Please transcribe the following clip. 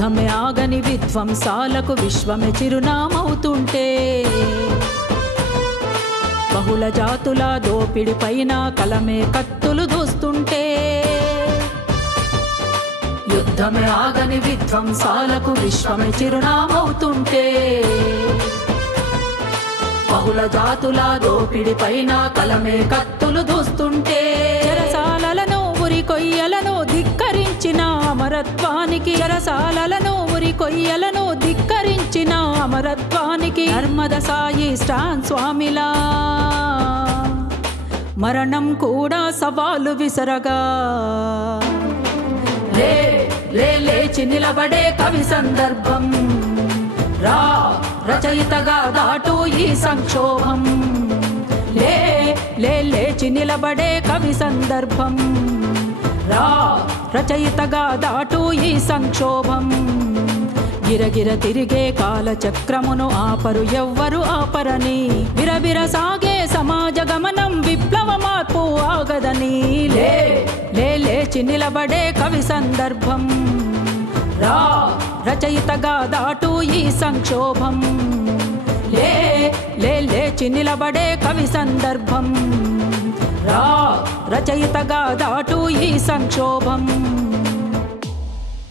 యుద్ధమే ఆగని విధ్వంసాలకు విశ్వమే చిరునామవుతుంటే, బహుళ జాతుల దోపిడి పైన కలమే కత్తులు దూస్తుంటే, యుద్ధమే ఆగని విధ్వంసాలకు విశ్వమే చిరునామవుతుంటే, బహుళ జాతుల దోపిడి పైన కలమే కత్తులు దూస్తుంటే, చెరసాలలను ఉరి కొయ్యలను ధిక్కరించిన అమరత్వానికి, చెరసాలలను ఉరి కొయ్యలను ధిక్కరించిన అమరత్వానికి నర్మద సాయి స్టాన్ స్వామిలా మరణం కూడా సవాలు విసరగా, లే లే లేచి నిలబడే కవి సందర్భం, రా రచయితగా దాటు ఈ సంక్షోభం, లే లే లేచి నిలబడే కవి సందర్భం, రా రచయితగా దాటు ఈ సంక్షోభం. గిరగిర తిరిగే కాలచక్రమును ఆపరు ఎవ్వరు ఆపరని, బిరబిర సాగే సమాజ గమనం విప్లవ మార్పు ఆగదని, లే లే లేచి నిలబడే కవి సందర్భం, రా రచయితగా దాటు ఈ సంక్షోభం, లే లే లేచి నిలబడే కవి సందర్భం, రా రచయితగా దాటు ఈ సంక్షోభం.